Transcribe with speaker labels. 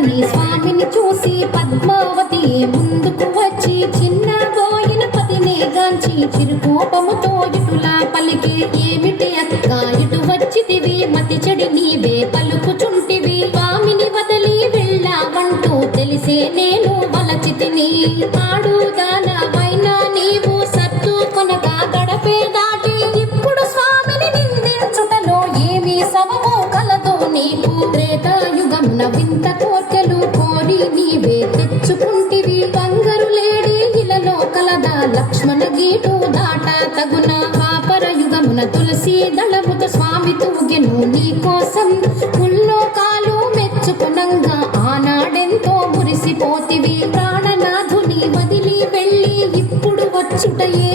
Speaker 1: వెంటనే స్వామిని చూసి పద్మావతి ముందుకు వచ్చి చిన్న గోయిన పతినే గాంచి చిరుకోపముతో ఇటులా పలికి ఏమిటి అక్క? ఇటు వచ్చితివి మతి చెడి నీవే పలుకుచుంటివి. స్వామిని వదిలి వెళ్ళావంటూ తెలిసే నేను వలచితిని. పైన నీవు సత్తు కొనగా గడపే దాటి ఇప్పుడు స్వామిని నిందించుటలో ఏమీ సమము కలదు. నీకు త్రేతాయుగం వింత నీవే తెచ్చుకుంటివి. బంగారు లేడి లోకల దా లక్ష్మణ గీటు దాట తగున పాపర యుగమున తులసి దళముత స్వామి తూగెను నీ కోసం. ముల్లో కాలు మెచ్చుకునంగా ఆనాడెంతో మురిసిపోతివి. ప్రాణనాథుని వదిలి వెళ్ళి ఇప్పుడు వచ్చుటయే